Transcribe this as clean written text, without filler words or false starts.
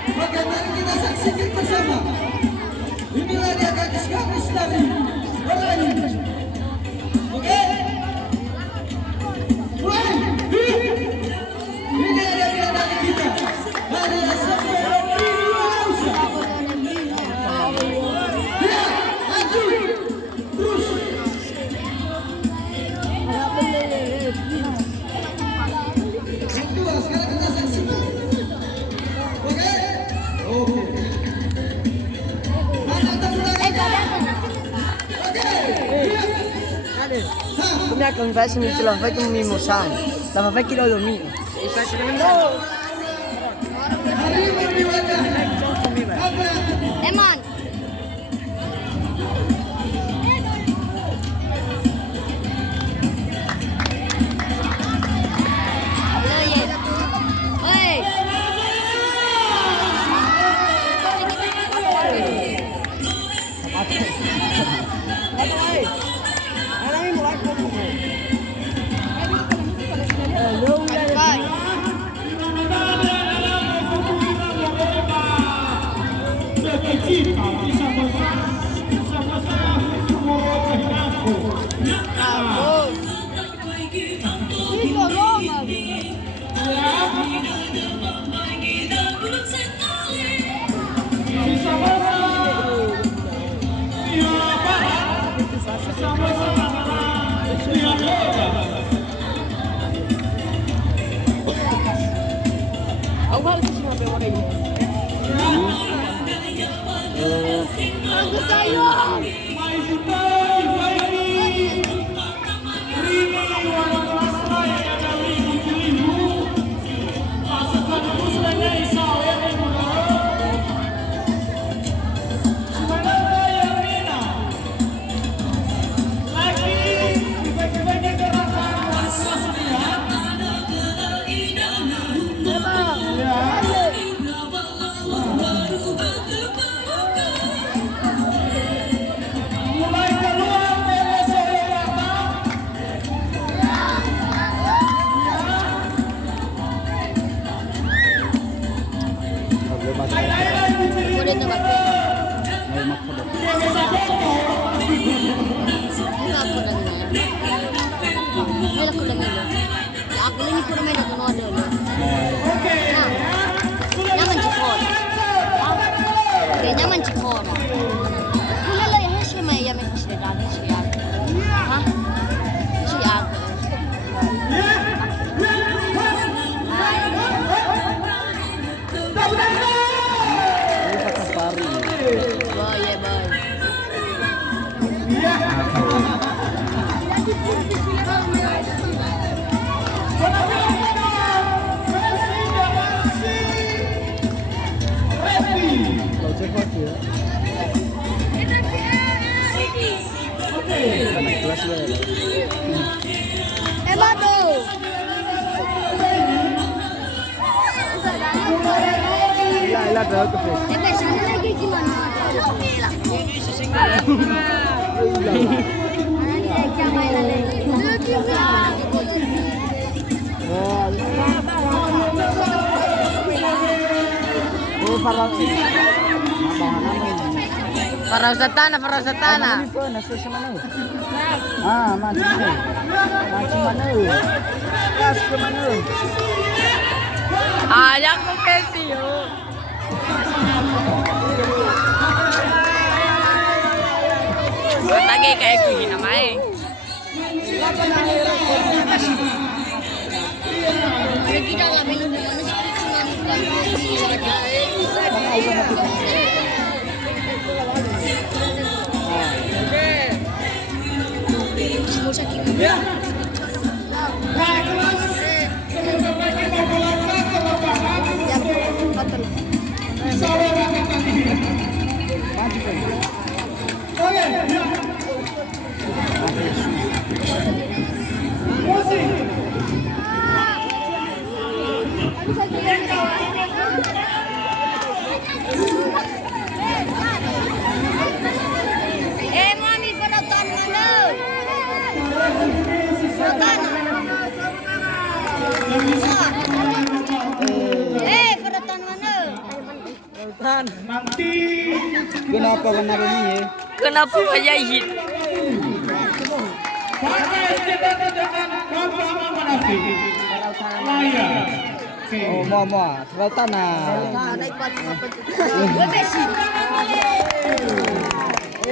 Oke, mari kita saksikan bersama. Inilah dia gadis-gadis dari bola ini. Oke, mulai. Ini ada dia dari kita. Dari SMP Indonesia. Ya, maju. Terus. Yang kedua, sekarang kita saksikan. Oke. Oke. Mana teman-teman? Oke. Come a confesso mi ce la fai con mi mosani. La fai chi lo domina. Hari ini wajah. Apa? Emon. Nyaman Cikono. Kulala ya siya may yamin ko sila dati siya. Ha? Siya ako. Bye, bye. Lagi gimana? Para Satana. Ah, macam mana? Ayah ko kasi yun. Matagay kayo ko hinamay. Mami, penonton mana? Tan. Kenapa benar ini? Kenapa saya hit? Oh, mau, terlalu tanah. Naik pas apa?